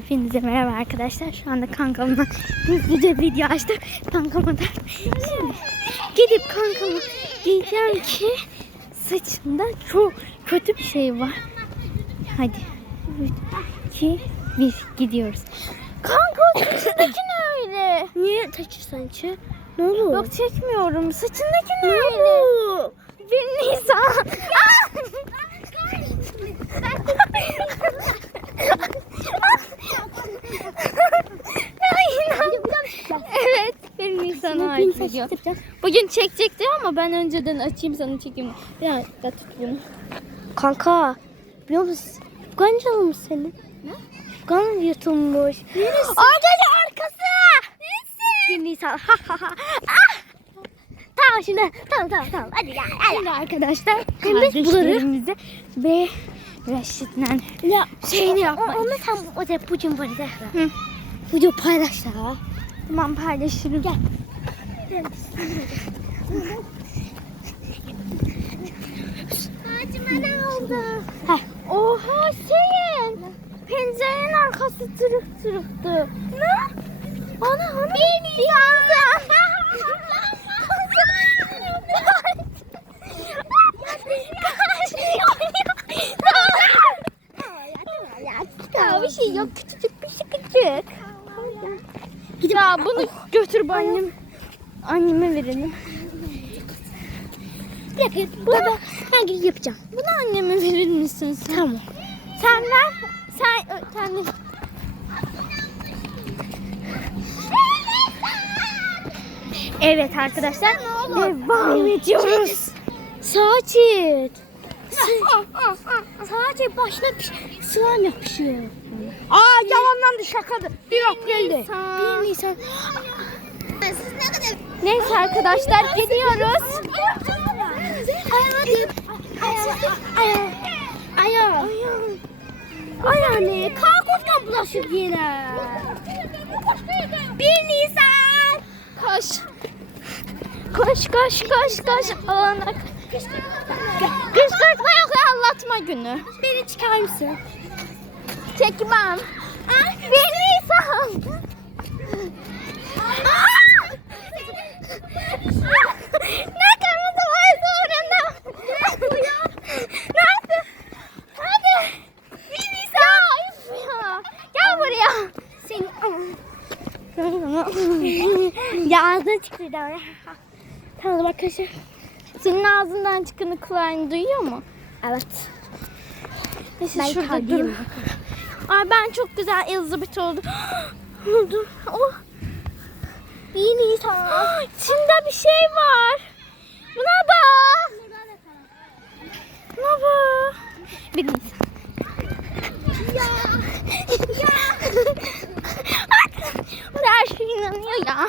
Hepinize merhaba arkadaşlar. Şu anda kankamla hızlıca video açtım. Kankama da şimdi gidip kankama diyeceğim ki saçında çok kötü bir şey var. Hadi. 3, 2, 1 gidiyoruz. Kanka saçındaki ne öyle? Niye taşırsan içi? Ne olur? Yok çekmiyorum. Saçındaki ne öyle? Bir Nisan. Ay, inan- evet, bir Nisan'a ait video. Bugün çekecektim ama ben önceden açayım sana çekeyim. Bir dakika tut bunu. Kanka biliyor musun? Kan çalmış senin. Ne? Kan yırtılmış. Neresi? Arkadaşlar arkası. Bir Nisan. Ah! Tamam şimdi. Tamam tamam tamam. Hadi gel. hadi. Şimdi arkadaşlar kardeşlerimize ve Reşit'le Ya şeyini yapmak. Onu sen o da bugün paylaş. Hı. Bugün paylaş da. Tamam paylaşırım. Gel. Ağacıma ne oldu? Heh. Oha Hüseyin. Pencerenin arkası tırık tırıktı. Ne? Ana hani? Bir. Ya bir şey yok küçücük bir şey küçük. Ya bunu götür annem. Anneme verelim. Bir dakika. Bunu ben gidip yapacağım. Bunu anneme verir misin sen? Tamam. Sen ver. Sen sen de. Evet arkadaşlar devam ediyoruz. Saçit. Sadece başına bir şey- slime yapışıyor. Aa yalanlandı şakadı. Bir April'de. Bir Nisan. Siz ne kadar... Neyse arkadaşlar gidiyoruz. Ayağı. Ay anne, kalkuttan bulaşık yine. Bir Nisan. Koş. Koş koş koş koş. Alana. Kışkırtma yok ya anlatma günü. Beni çıkar mısın? Çekmem. Bir Nisan. ne kırmızı var sonra Nerede? Hadi. Bir Nisan. Ya, Gel buraya. Seni... ya ağzına çıktı Tamam arkadaşlar. Senin ağzından çıkanı kulağın duyuyor mu? Evet. Neyse Ben şurada dur. Ay ben çok güzel Elizabeth oldum. Oldu. Oh. Bir Nisan. İçinde bir şey var. Buna bak. Buna bak. Bir Nisan. Ya. 我的二十斤的那个羊。